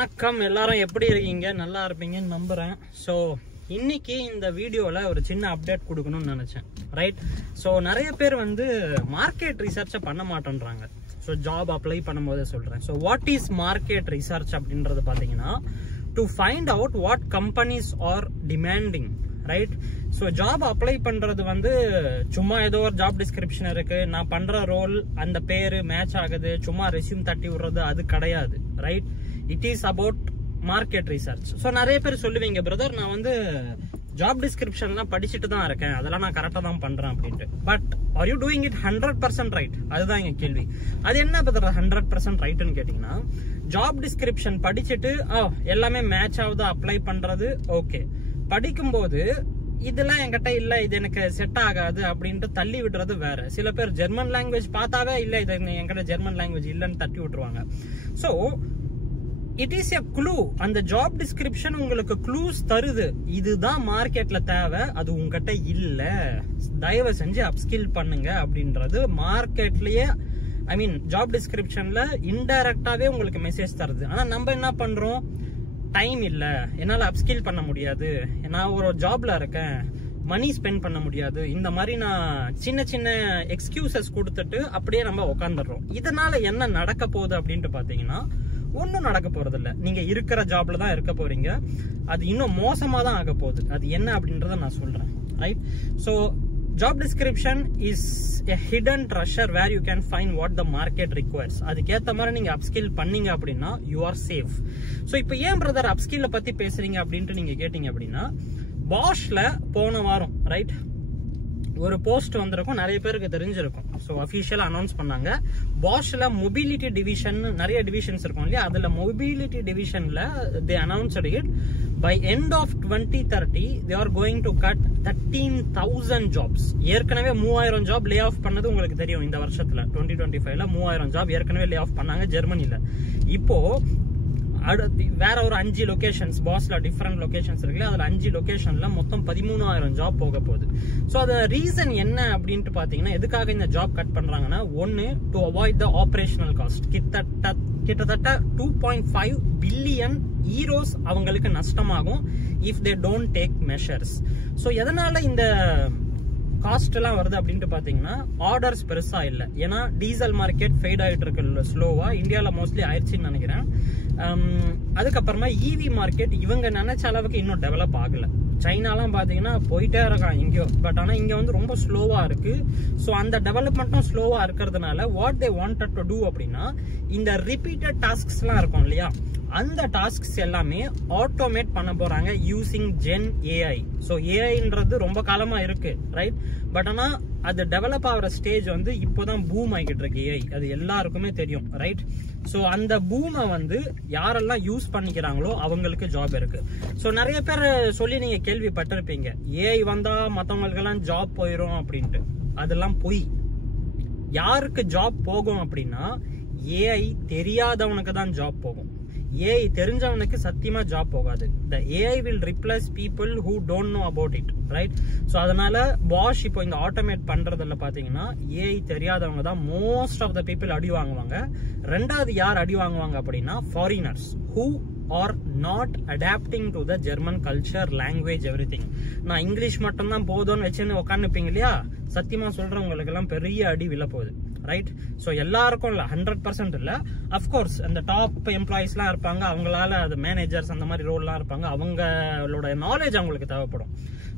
வணக்கம் எல்லாரும் எப்படி இருக்கீங்க? நல்லா இருப்பீங்கன்னு நம்புறேன். ஸோ இன்னைக்கு இந்த வீடியோவில் ஒரு சின்ன அப்டேட் கொடுக்கணும்னு நினச்சேன். ரைட். ஸோ நிறைய பேர் வந்து மார்க்கெட் ரிசர்ச்சை பண்ண மாட்டேன்றாங்க. ஸோ ஜாப் அப்ளை பண்ணும்போதே சொல்கிறேன். So what is market research அப்படின்றது பார்த்தீங்கன்னா, to find out what companies are demanding. Right. So job apply பண்ணுறது வந்து சும்மா ஏதோ ஒரு ஜாப் டிஸ்கிரிப்ஷன் இருக்கு, நான் பண்ணுற ரோல் அந்த பேர் மேட்ச் ஆகுது, சும்மா ரெஸ்யூம் தட்டி விடுறது, அது கிடையாது. Right. It is about market research. So நிறைய பேர் சொல்லுவீங்க, பிரதர் நான் வந்து ஜாப் டிஸ்கிரிப்ஷன்லாம் படிச்சுட்டு தான் இருக்கேன், அதெல்லாம் நான் கரெக்டாக தான் பண்றேன் அப்படின்ட்டு. But are you doing it 100% right? அதுதான் எங்க கேள்வி. அது என்ன பிரதர் 100% ரைட்னு கேட்டீங்கன்னா, ஜாப் டிஸ்கிரிப்ஷன் படிச்சுட்டு எல்லாமே மேட்ச் ஆகுது அப்ளை பண்றது ஓகே. படிக்கும்போது இதெல்லாம் என்கிட்ட இல்ல, இது எனக்கு செட் ஆகாது அப்படின்ட்டு தள்ளி விடுறது வேற. சில பேர் ஜெர்மன் லாங்குவேஜ் பார்த்தாவே இல்ல, இது என்கிட்ட ஜெர்மன் லாங்குவேஜ் இல்லைன்னு தட்டி விட்டுருவாங்க. So it is a clue. அந்த ஜாப் டிஸ்கிரிப்ஷன் உங்களுக்கு க்ளூஸ் தருது, இதுதான் மார்க்கெட்ல தேவை, அது உங்ககிட்ட இல்ல, தயவு செஞ்சு அப்ஸ்கில் பண்ணுங்க அப்படின்றது மார்க்கெட்லயே, ஐ மீன் ஜாப் டிஸ்கிரிப்ஷன்ல இன்டைரக்டாவே உங்களுக்கு மெசேஜ் தருது. ஆனா நம்ம என்ன பண்றோம், டைம் இல்ல, என்னால அப்ஸ்கில் பண்ண முடியாது, நான் ஒரு ஜாப்ல இருக்கேன், மணி ஸ்பெண்ட் பண்ண முடியாது, இந்த மாதிரி நான் சின்ன சின்ன எக்ஸ்கியூசஸ் கொடுத்துட்டு அப்படியே நம்ம உட்காந்துடுறோம். இதனால என்ன நடக்க போகுது அப்படின்ட்டு பாத்தீங்கன்னா, ஒன்னும் நடக்க போறது இல்ல. நீங்க இருக்கிற ஜாப்ல தான் இருக்க போறீங்க, அது இன்னும் மோசமா தான் ஆக போகுது. அது என்ன அப்படின்றத நான் சொல்றேன். Right. So job description is a hidden treasure where you can find what the market requires. அதுக்கேற்ற மாதிரி நீங்க அப்ஸ்கில் பண்ணீங்க அப்படின்னா யூ ஆர் சேஃப். ஸோ இப்போ ஏன் பிரதர் அப்ஸ்கில்ல பத்தி பேசுறீங்க அப்படின்ட்டு நீங்க கேட்டீங்க அப்படின்னா, பாஷ்ல போன வாரம் ரைட் ஒரு போஸ்ட் வந்திருக்கும், நிறைய பேருக்கு தெரிஞ்சிருக்கும். ஸோ அஃபிஷியலா அனௌன்ஸ் பண்ணாங்க, பாஷ்ல மொபிலிட்டி டிவிஷன், நிறைய டிவிஷன்ஸ் இருக்கும் இல்லையா, அதுல மொபிலிட்டி டிவிஷன்ல they announced it by end of 2030 they are going to cut 13,000 jobs. ஏற்கனவே 3000 ஜாப் லே ஆஃப் பண்ணது உங்களுக்கு தெரியும். இந்த வருஷத்துல 2025ல 3000 ஜாப் ஏற்கனவே லே ஆஃப் பண்ணாங்க ஜெர்மனில. இப்போ வேற ஒரு 5 லொகேஷன்ஸ், பாஸ்ல டிஃபரெண்ட் லொகேஷன்ஸ் இருக்குல்ல, அதுல 5 லொகேஷன்ல மொத்தம் 13,000 ஜாப் போக போகுது. ஸோ அது ரீசன் என்ன அப்படின்ட்டு பாத்தீங்கன்னா, எதுக்காக இந்த ஜாப் கட் பண்றாங்கன்னா, ஒன்னு to avoid the operational cost. கிட்டத்தட்ட 2.5 பில்லியன் ஈரோஸ் அவங்களுக்கு நஷ்டமாகும் if they don't take measures. So எதனால இந்த காஸ்ட் எல்லாம் வருது அப்படின்ட்டு பாத்தீங்கன்னா, ஆர்டர்ஸ் பெருசா இல்ல, ஏன்னா டீசல் மார்க்கெட் ஃபேட் ஆயிட்டு இருக்கு ஸ்லோவா, இந்தியால மோஸ்ட்லி ஆயிடுச்சுன்னு நினைக்கிறேன். அதுக்கப்புறமா இவி மார்க்கெட் இவங்க நினைச்ச அளவுக்கு இன்னும் டெவலப் ஆகல. சைனாலாம் பாத்தீங்கன்னா போயிட்டே இருக்கான் எங்கேயோ, பட் ஆனா இங்க வந்து ரொம்ப ஸ்லோவா இருக்கு. ஸோ அந்த டெவலப்மெண்ட்டும் ஸ்லோவா இருக்கிறதுனால what they wanted to do அப்படின்னா, இந்த ரிப்பீட்டட் டாஸ்க்ஸ் எல்லாம் இருக்கும் இல்லையா, அந்த டாஸ்க்ஸ் எல்லாமே ஆட்டோமேட் பண்ண போறாங்க யூசிங் ஜென் ஏஐ. ஸோ ஏஐன்றது ரொம்ப காலமா இருக்கு ரைட், பட் ஆனா அது டெவலப் ஆகிற ஸ்டேஜ் வந்து இப்போதான் பூம் ஆகிட்டு இருக்கு ஏஐ, அது எல்லாருக்குமே தெரியும் ரைட். ஸோ அந்த பூமை வந்து யாரெல்லாம் யூஸ் பண்ணிக்கிறாங்களோ அவங்களுக்கு ஜாப் இருக்கு. ஸோ நிறைய பேர் சொல்லி நீங்க கேள்விப்பட்டிருப்பீங்க, ஏஐ வந்தா மற்றவங்களுக்கு எல்லாம் ஜாப் போயிடும் அப்படின்ட்டு. அதெல்லாம் பொய். யாருக்கு ஜாப் போகும் அப்படின்னா, ஏஐ தெரியாதவனுக்கு தான் ஜாப் போகும். ஏஐ தெரிஞ்சவனுக்கு சத்தியமா ஜாப் போகாது. the AI will replace people who don't know about it, right? So அதனால பாஷ் இப்போ இந்த ஆட்டோமேட் பண்றதுல பாத்தீங்கன்னா, ஏஐ தெரியாதவங்க தான் மோஸ்ட் ஆஃப் த பீப்புள் அடி வாங்குவாங்க. ரெண்டாவது யார் அடி வாங்குவாங்க அப்படின்னா, foreigners who are not adapting to the German culture, language, everything. நான் இங்கிலீஷ் மட்டும் தான் போதும்னு வச்சுன்னு உட்காந்துப்பீங்க இல்லையா, சத்தியமா சொல்றேன் உங்களுக்கு எல்லாம் பெரிய அடி விழ போகுது ரைட். ஸோ எல்லாருக்கும் இல்ல, 100% இல்ல. அப்கோர்ஸ் அந்த டாப் எம்ப்ளாயிஸ் எல்லாம் இருப்பாங்க, அவங்களால அது மேனேஜர்ஸ் அந்த மாதிரி ரோல் எல்லாம் இருப்பாங்க, அவங்களோட நாலேஜ் அவங்களுக்கு தேவைப்படும்.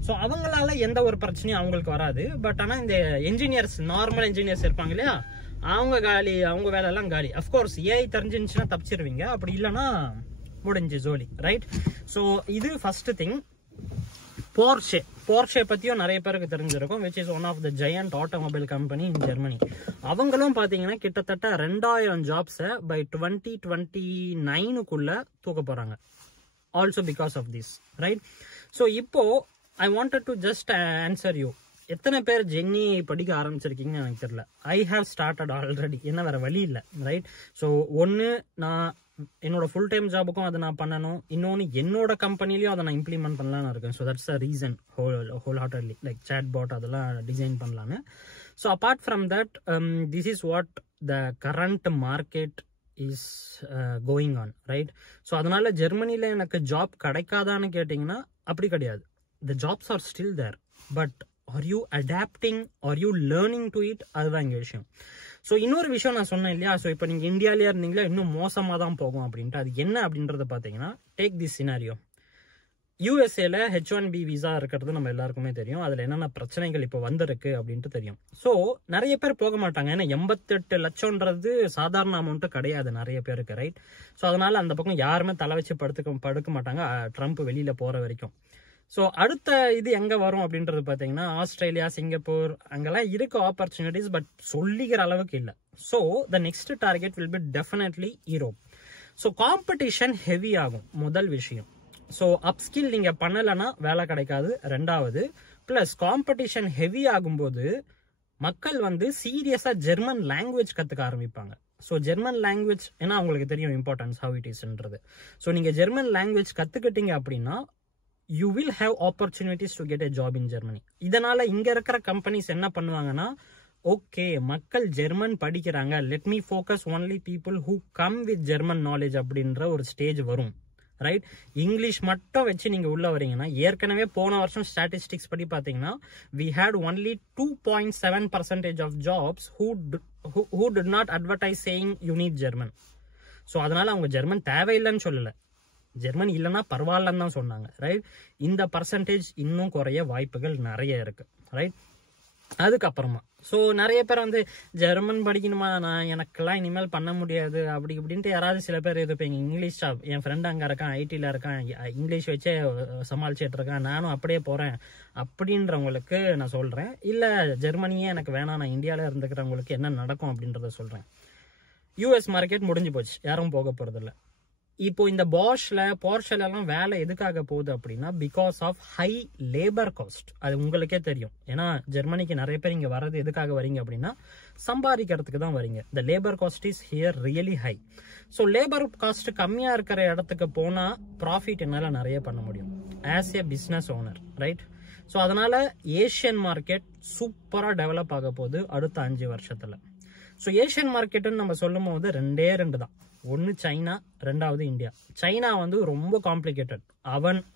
ஸோ அவங்களால எந்த ஒரு பிரச்சனையும் அவங்களுக்கு வராது. பட் ஆனா இந்த என்ஜினியர்ஸ், நார்மல் என்ஜினியர்ஸ் இருப்பாங்க இல்லையா, அவங்க காலி, அவங்க வேலை எல்லாம் காலி. அப்கோர்ஸ் ஏஐ தெரிஞ்சிருந்துச்சுன்னா தப்பிச்சிருவீங்க, அப்படி இல்லைன்னா முடிஞ்சு ஜோலி ரைட். ஸோ இது ஃபர்ஸ்ட் திங். போர்ஷே பத்தியும் நிறைய பேருக்கு தெரிஞ்சிருக்கும், which is one of the giant automobile company in Germany. அவங்களும் பாத்தீங்கன்னா கிட்டத்தட்ட 2000 ஜாப்ஸை பை 2029க்குள்ள தூக்க போறாங்க, also because of this right. So இப்போ I wanted to just answer you, எத்தனை பேர் ஜென்னி படிக்க ஆரம்பிச்சிருக்கீங்கன்னு எனக்கு தெரியல. ஐ ஹாவ் ஸ்டார்டட் ஆல்ரெடி, என்ன வேற வழி இல்லை ரைட். ஸோ ஒன்னு நான் என்னோட ஃபுல் டைம் ஜாபுக்கும் அதை நான் பண்ணணும், இன்னொன்று என்னோட கம்பெனிலையும் அதை நான் இம்ப்ளிமெண்ட் பண்ணலான்னு இருக்கேன். So that's a reason whole heartedly, like chatbot அதெல்லாம் டிசைன் பண்ணலான்னு. So apart from that, this is what the current market is going on, right? So அதனால ஜெர்மனியில் எனக்கு ஜாப் கிடைக்காதான்னு கேட்டிங்கன்னா அப்படி கிடையாது. The jobs are still there, but are you adapting, are you learning to it, அதுதான் இங்கே விஷயம். ஸோ இன்னொரு விஷயம் நான் சொன்னேன் இல்லையா, ஸோ இப்போ நீங்கள் இந்தியாவிலே இருந்தீங்களா இன்னும் மோசமாக தான் போகும் அப்படின்ட்டு. அது என்ன அப்படின்றத பார்த்தீங்கன்னா, டேக் திஸ் சினாரியோ. யூஎஸ்ஏல H1B விசா இருக்கிறது நம்ம எல்லாருக்குமே தெரியும். அதில் என்னென்ன பிரச்சனைகள் இப்போ வந்திருக்கு அப்படின்ட்டு தெரியும். ஸோ நிறைய பேர் போக மாட்டாங்க, ஏன்னா 88 லட்சம்ன்றது சாதாரண அமௌண்ட்டு கிடையாது நிறைய பேருக்கு, ரைட்? ஸோ அதனால அந்த பக்கம் யாருமே தலை வச்சு படுக்க மாட்டாங்க ட்ரம்ப் வெளியில் போகிற வரைக்கும். ஸோ அடுத்த இது எங்கே வரும் அப்படின்றது பார்த்தீங்கன்னா, ஆஸ்திரேலியா, சிங்கப்பூர், அங்கெல்லாம் இருக்க ஆப்பர்ச்சுனிட்டிஸ், பட் சொல்லிக்கிற அளவுக்கு இல்லை. So the next target will be definitely Europe. So competition heavy ஆகும், முதல் விஷயம். ஸோ அப்ஸ்கில் நீங்கள் பண்ணலைன்னா வேலை கிடைக்காது, ரெண்டாவது. ப்ளஸ் காம்படிஷன் ஹெவி ஆகும்போது மக்கள் வந்து சீரியஸாக ஜெர்மன் லாங்குவேஜ் கற்றுக்க ஆரம்பிப்பாங்க. ஸோ ஜெர்மன் லாங்குவேஜ், ஏன்னா அவங்களுக்கு தெரியும் இம்பார்ட்டன்ஸ் ஹவ் இட் இஸ்ன்றது. ஸோ நீங்கள் ஜெர்மன் லாங்குவேஜ் கற்றுக்கிட்டீங்க அப்படின்னா you will have opportunities to get a job in Germany. இதனால் இங்கே இருக்கிற கம்பெனிஸ் என்ன பண்ணுவாங்கன்னா, ஓகே மக்கள் ஜெர்மன் படிக்கிறாங்க, let me focus only people who come with German knowledge அப்படின்ற ஒரு ஸ்டேஜ் வரும், ரைட்? இங்கிலீஷ் மட்டும் வச்சு நீங்க உள்ள வரீங்கன்னா, ஏற்கனவே போன வருஷம் ஸ்டாட்டிஸ்டிக்ஸ் படி பாத்தீங்கன்னா we had only 2.7% of jobs who did not advertise saying you need German. So அதனால அவங்க ஜெர்மன் தேவையில்லைன்னு சொல்லல, ஜெர்மன் இல்லைன்னா பரவாயில்லன்னு தான் சொன்னாங்க, ரைட்? இந்த பர்சன்டேஜ் இன்னும் குறைய வாய்ப்புகள் நிறைய இருக்கு, ரைட்? அதுக்கப்புறமா ஸோ நிறைய பேர் வந்து ஜெர்மன் படிக்கணுமா, நான் எனக்கெல்லாம் இனிமேல் பண்ண முடியாது அப்படி இப்படின்ட்டு யாராவது சில பேர் இருப்பீங்க. இங்கிலீஷ் ஜாப், என் ஃப்ரெண்ட் அங்கே இருக்கான், ஐடியில் இருக்கான், இங்கிலீஷ் வச்சே சமாளிச்சுட்டு இருக்கான், நானும் அப்படியே போகிறேன் அப்படின்றவங்களுக்கு நான் சொல்கிறேன். இல்லை ஜெர்மனியே எனக்கு வேணாம், நான் இந்தியாவில் இருந்துக்கிறவங்களுக்கு என்ன நடக்கும் அப்படின்றத சொல்கிறேன். யூஎஸ் மார்க்கெட் முடிஞ்சு போச்சு, யாரும் போக போகிறதில்ல. இப்போ இந்த போர்ஷெல் எல்லாம் வேலை எதுக்காக போகுது அப்படின்னா, because of high labour cost. அது உங்களுக்கே தெரியும், ஏன்னா ஜெர்மனிக்கு நிறைய பேர் இங்க வர்றது எதுக்காக வரீங்க அப்படின்னா சம்பாதிக்கிறதுக்கு தான் வரீங்க. த labour cost is here really high. So labour cost கம்மியா இருக்கிற இடத்துக்கு போனா ப்ராஃபிட் என்னால நிறைய பண்ண முடியும் as A business owner, right? So அதனால ஏஷியன் மார்க்கெட் சூப்பரா டெவலப் ஆக போகுது அடுத்த 5 வருஷத்துல. ஸோ ஏஷியன் மார்க்கெட்டுன்னு நம்ம சொல்லும் போது ரெண்டு தான். ஒன்று சைனா, ரெண்டாவது இந்தியா. சைனா வந்து ரொம்ப காம்ப்ளிகேட்டட்.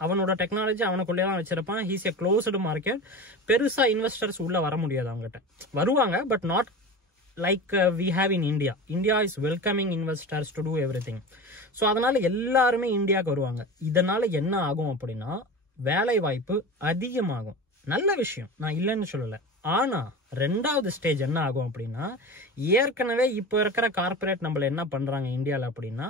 அவனோட டெக்னாலஜி அவனுக்குள்ளே தான் வச்சிருப்பான். He's a closed market. பெருசா இன்வெஸ்டர்ஸ் உள்ள வர முடியாது அவங்ககிட்ட. வருவாங்க, but not like we have in India. India is welcoming investors to do everything. So அதனால எல்லாருமே இந்தியாவுக்கு வருவாங்க. இதனால என்ன ஆகும் அப்படின்னா, வேலை வாய்ப்பு அதிகமாகும். நல்ல விஷயம், நான் இல்லைன்னு சொல்லலை. ஆனா ரெண்டாவது ஸ்டேஜ் என்ன ஆகும் அப்படின்னா, ஏற்கனவே இப்போ இருக்கிற கார்பரேட் நம்மள என்ன பண்றாங்க இந்தியாவில் அப்படின்னா,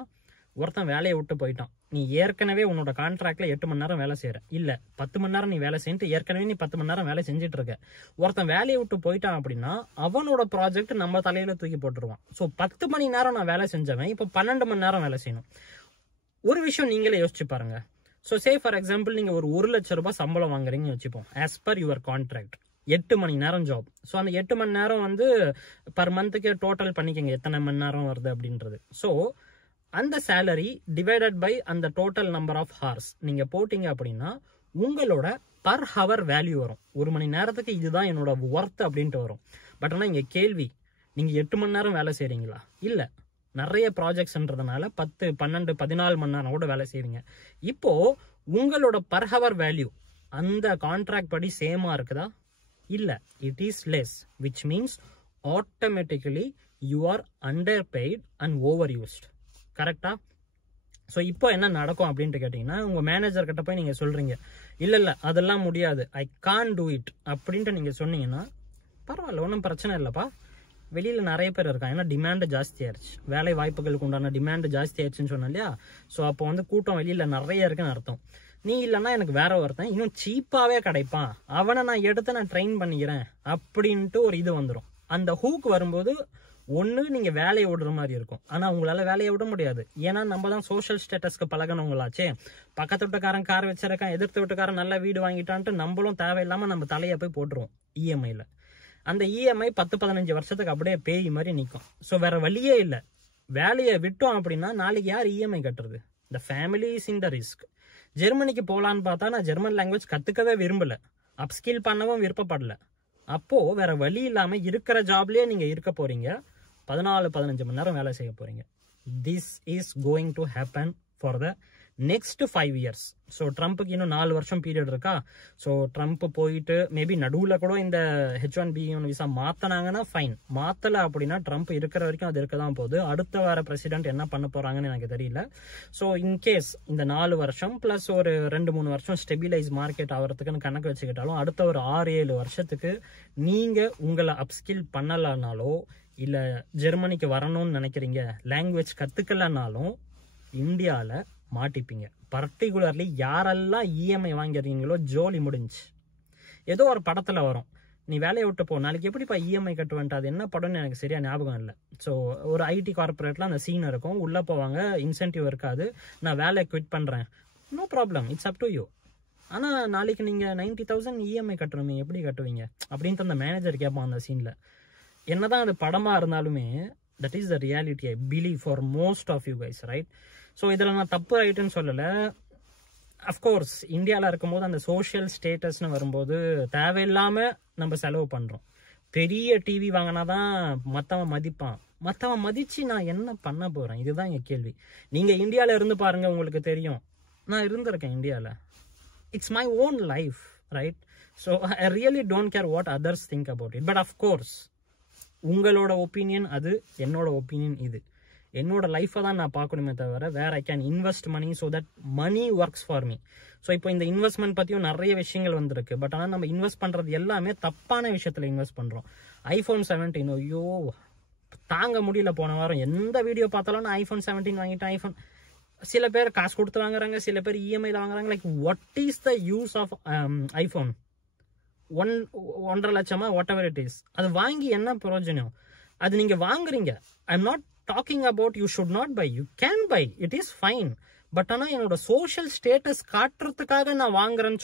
ஒருத்தன் வேலையை விட்டு போயிட்டான், நீ ஏற்கனவே உன்னோட கான்ட்ராக்ட்ல 8 மணி நேரம் வேலை செய்யற, இல்ல 10 மணி நேரம் நீ வேலை செஞ்சுட்டு ஏற்கனவே நீ 10 மணி நேரம் வேலை செஞ்சுட்டு இருக்க. ஒருத்தன் வேலையை விட்டு போயிட்டான் அப்படின்னா அவனோட ப்ராஜெக்ட் நம்ம தலையில தூக்கி போட்டுருவான். ஸோ 10 மணி நேரம் நான் வேலை செஞ்சவன் இப்போ 12 மணி நேரம் வேலை செய்யணும். ஒரு விஷயம் நீங்களே யோசிச்சு பாருங்க. ஸோ சே ஃபார் எக்ஸாம்பிள் நீங்க ஒரு 1 லட்சம் ரூபாய் சம்பளம் வாங்குறீங்கன்னு வச்சுப்போம், ஆஸ் பர் யுவர் கான்ட்ராக்ட். 8 மணி நேரம் ஜாப். ஸோ அந்த 8 மணி நேரம் வந்து பர் மந்த்துக்கு டோட்டல் பண்ணிக்கங்க எத்தனை மணி நேரம் வருது அப்படின்றது. ஸோ அந்த சேலரி டிவைடட் பை அந்த டோட்டல் நம்பர் ஆஃப் ஹார்ஸ் நீங்க போட்டீங்க அப்படின்னா உங்களோட பர் ஹவர் வேல்யூ வரும். 1 மணி நேரத்துக்கு இதுதான் என்னோட ஒர்த் அப்படின்ட்டு வரும். பட் ஆனால் இங்க கேள்வி, நீங்க 8 மணி நேரம் வேலை செய்றீங்களா? இல்ல, நிறைய ப்ராஜெக்ட்ஸ்ன்றதுனால 10, 12, 14 மணி நேரம் கூட வேலை செய்வீங்க. இப்போ உங்களோட பர் ஹவர் வேல்யூ அந்த கான்ட்ராக்ட் படி சேமா இருக்குதா? இல்ல, it is less, which means automatically you are underpaid and overused. கரெக்டா? ஸோ இப்போ என்ன நடக்கும் அப்படின்ட்டு கேட்டீங்கன்னா, உங்க மேனேஜர் கிட்ட போய் நீங்க சொல்றீங்க, இல்ல அதெல்லாம் முடியாது, ஐ கான் டூ இட் அப்படின்ட்டு நீங்க சொன்னீங்கன்னா, பரவாயில்ல, ஒன்றும் பிரச்சனை இல்லப்பா, வெளியில நிறைய பேர் இருக்காங்க, ஏன்னா டிமாண்ட் ஜாஸ்தி ஆயிடுச்சு, வேலை வாய்ப்புகளுக்கு உண்டான டிமாண்ட் ஜாஸ்தி ஆயிடுச்சுன்னு சொன்னேன் இல்லையா? ஸோ அப்போ வந்து கூட்டம் வெளியில நிறைய இருக்குன்னு அர்த்தம். நீ இல்லைன்னா எனக்கு வேற ஒருத்தன் இன்னும் சீப்பாவே கிடைப்பான், அவனை நான் எடுத்து நான் ட்ரெயின் பண்ணிக்கிறேன் அப்படின்ட்டு ஒரு இது வந்துடும். அந்த ஹூக் வரும்போது ஒன்று நீங்க வேலையை விடுற மாதிரி இருக்கும், ஆனா உங்களால வேலையை விட முடியாது. ஏன்னா நம்ம தான் சோஷியல் ஸ்டேட்டஸ்க்கு பழகினவங்களாச்சே. பக்கத்து வீட்டுக்காரன் கார் வச்சிருக்கான், எதிர்த்து வீட்டுக்காரன் நல்ல வீடு வாங்கிட்டான்ட்டு நம்மளும் தேவையில்லாம நம்ம தலையை போய் போட்டுருவோம் இஎம்ஐல. அந்த இஎம்ஐ 10-15 வருஷத்துக்கு அப்படியே பேய் மாதிரி நிற்கும். ஸோ வேற வழியே இல்லை, வேலையை விட்டோம் அப்படின்னா நாளைக்கு யார் இஎம்ஐ கட்டுறது? இந்த family is in the risk. ஜெர்மனிக்கு போகலான்னு பார்த்தா நான் ஜெர்மன் லாங்குவேஜ் கற்றுக்கவே விரும்பல, அப்ஸ்கில் பண்ணவும் விருப்பப்படல. அப்போ வேற வழி இல்லாம இருக்கிற ஜாப்லயே நீங்க இருக்க போறீங்க, 14-15 மணி நேரம் வேலை செய்ய போறீங்க. this is going to happen for the next 5 years. So ட்ரம்ப்புக்கு இன்னும் 4 வருஷம் பீரியட் இருக்கா. ஸோ ட்ரம்ப் போயிட்டு மேபி நடுவில் கூட இந்த H1B1 விசா மாற்றினாங்கன்னா ஃபைன். மாற்றலை அப்படின்னா ட்ரம்ப் இருக்கிற வரைக்கும் அது இருக்க தான் போகுது. அடுத்த வார பிரசிடென்ட் என்ன பண்ண போகிறாங்கன்னு எனக்கு தெரியல. ஸோ இன்கேஸ் இந்த 4 வருஷம் ப்ளஸ் ஒரு 2-3 வருஷம் ஸ்டெபிலைஸ் மார்க்கெட் ஆகிறதுக்குன்னு கணக்கு வச்சுக்கிட்டாலும் அடுத்த ஒரு 6-7 வருஷத்துக்கு நீங்கள் உங்களை அப்ஸ்கில் பண்ணலைனாலோ இல்லை ஜெர்மனிக்கு வரணும்னு நினைக்கிறீங்க, லாங்குவேஜ் கற்றுக்கலனாலும் இந்தியாவில் மாட்டிப்பீங்க. பர்டிகுலர்லி யாரெல்லாம் இஎம்ஐ வாங்கிறீங்களோ ஜோலி முடிஞ்சு. ஏதோ ஒரு படத்தில் வரும், நீ வேலையை விட்டு போ, நாளைக்கு எப்படிப்பா இஎம்ஐ கட்டுவேன்ட்டு. அது என்ன படம்னு எனக்கு சரியா ஞாபகம் இல்லை. ஸோ ஒரு ஐடி கார்பரேட்ல அந்த சீன் இருக்கும், உள்ளே போவாங்க, இன்சென்டிவ் இருக்காது, நான் வேலையை குவிட் பண்ணுறேன், no problem, it's up to you. ஆனால் நாளைக்கு நீங்கள் 90,000 இஎம்ஐ கட்டணுமே, எப்படி கட்டுவீங்க அப்படின்ட்டு அந்த மேனேஜர் கேட்பான் அந்த சீனில். என்னதான் அது படமாக இருந்தாலுமே that is the reality I believe for most of you guys, right? So இதில் நான் தப்பு ரைட்டுன்னு சொல்லலை. அஃப்கோர்ஸ் இந்தியாவில் இருக்கும்போது அந்த சோஷியல் ஸ்டேட்டஸ்னு வரும்போது தேவையில்லாமல் நம்ம செலவு பண்ணுறோம். பெரிய டிவி வாங்கினா தான் மற்றவன் மதிப்பான். மற்றவன் மதித்து நான் என்ன பண்ண போகிறேன், இதுதான் என் கேள்வி. நீங்கள் இந்தியாவில் இருந்து பாருங்கள், உங்களுக்கு தெரியும். நான் இருந்திருக்கேன் இந்தியாவில். It's my own life, right? So I really don't care what others think about it. But of course உங்களோட ஒப்பீனியன் அது, என்னோட ஒப்பீனியன் இது. என்னோட லைஃப்பை தான் நான் பார்க்கணுமே தவிர வேற I can invest money so that money works for me. So இப்போ இந்த இன்வெஸ்ட்மெண்ட் பற்றியும் நிறைய விஷயங்கள் வந்திருக்கு. பட் ஆனால் நம்ம இன்வெஸ்ட் பண்ணுறது எல்லாமே தப்பான விஷயத்தில் இன்வெஸ்ட் பண்ணுறோம். iPhone 17, ஐயோ தாங்க முடியல. போன வாரம் எந்த வீடியோ பார்த்தாலும் நான் iPhone 17 வாங்கிட்டேன். iPhone சில பேர் காசு கொடுத்து வாங்குறாங்க, சில பேர் இஎம்ஐல வாங்குறாங்க. Like what is the use of iPhone? 1.5 லட்சமா வாட் எவர் இட் இஸ். அது வாங்கி என்ன பிரயோஜனம்? அது நீங்க வாங்குறீங்க. I am not talking about you should not buy, you can buy, it is fine. But ஆனால் என்னோட சோஷியல் ஸ்டேட்டஸ் காட்டுறதுக்காக நான் வாங்குறேன்னு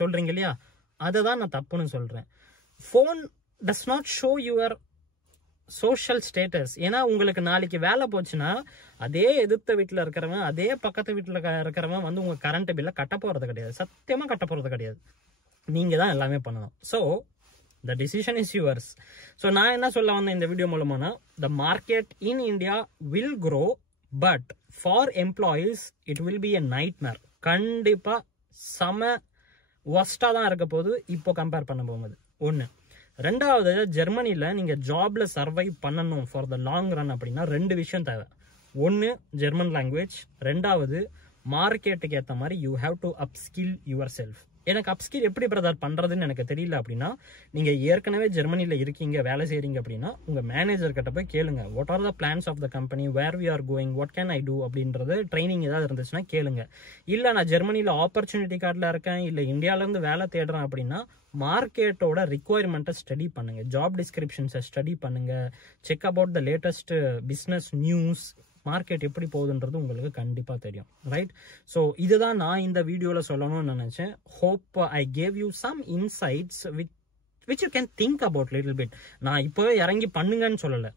சொல்றீங்க இல்லையா, அதை தான் நான் தப்புன்னு சொல்றேன். Phone does not show your social status. ஏன்னா உங்களுக்கு நாளைக்கு வேலை போச்சுன்னா அதே எதிர்த்த வீட்டில் இருக்கிறவன், அதே பக்கத்து வீட்டில் இருக்கிறவன் வந்து உங்க கரண்ட் பில்லை கட்ட போறது கிடையாது, சத்தியமா கட்ட போறது கிடையாது. நீங்க தான் எல்லாமே பண்ணணும். So the decision is yours. So நான் என்ன சொல்ல வந்தேன் இந்த video மூலமானா, the market in India will grow but for employees it will be a nightmare. கண்டிப்பா செம ஒஸ்டா தான் இருக்க போகுது இப்போ கம்பேர் பண்ண போகும்போது. ஒன்று. ரெண்டாவது, ஜெர்மனியில் நீங்கள் ஜாப்ல சர்வைவ் பண்ணணும் ஃபார் த லாங் ரன் அப்படின்னா 2 விஷயம் தேவை. ஒன்று ஜெர்மன் லாங்குவேஜ், ரெண்டாவது மார்க்கெட்டுக்கு ஏற்ற மாதிரி you have to upskill your self. எனக்கு அப்ஸ்கில் எப்படி பிரதர் பண்றதுன்னு எனக்கு தெரியல அப்படின்னா, நீங்க ஏற்கனவே ஜெர்மனில இருக்கீங்க, வேலை செய்றீங்க அப்படின்னா உங்க மேனேஜர் கிட்ட போய் கேளுங்க, what are the plans of the company, where we are going, what can I do அப்படின்றது ட்ரைனிங் ஏதாவது இருந்துச்சுன்னா கேளுங்க. இல்ல நான் ஜெர்மனில ஆப்பர்ச்சுனிட்டி கார்டில் இருக்கேன், இல்ல இந்தியால இருந்து வேலை தேடுறேன் அப்படின்னா மார்க்கெட்டோட ரிக்குவயர்மெண்ட்டை ஸ்டடி பண்ணுங்க, ஜாப் டிஸ்கிரிப்ஷன்ஸை ஸ்டடி பண்ணுங்க, check about the latest business news, market எப்படி போகுதுன்றது உங்களுக்கு கண்டிப்பா தெரியும், ரைட்? ஸோ இதுதான் நான் இந்த வீடியோல சொல்லணும்னு நினைச்சேன். Hope I gave you some insights which you can think about little bit. நான் இப்போவே இறங்கி பண்ணுங்கன்னு சொல்லலை,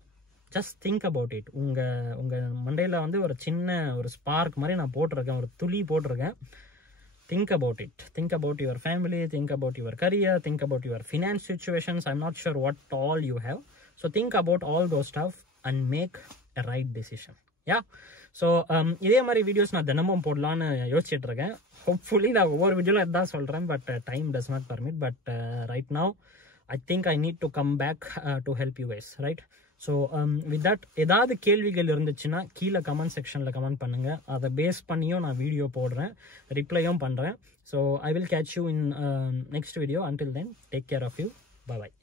ஜஸ்ட் திங்க் அபவுட் இட். உங்க மண்டையில வந்து ஒரு சின்ன ஒரு ஸ்பார்க் மாதிரி நான் போட்டிருக்கேன், ஒரு துளி போட்டிருக்கேன். Think about it. Think about your family, think about your career, think about your finance situations. I'm not sure what all you have. So think about all those stuff and make a right decision. Yeah. So இதே மாதிரி videos நான் தினமும் போடலான்னு யோசிச்சுட்டு இருக்கேன். Hopefully நான் ஒவ்வொரு வீடியோவில் இதான் சொல்கிறேன், but time does not permit. But right now I think I need to come back to help you guys, right? So with that ஏதாவது கேள்விகள் இருந்துச்சுன்னா கீழே கமெண்ட் செக்ஷனில் கமெண்ட் பண்ணுங்கள். அதை பேஸ் பண்ணியும் நான் வீடியோ போடுறேன், ரிப்ளையும் பண்ணுறேன். So I will catch you in next video. Until then take care of you. Bye.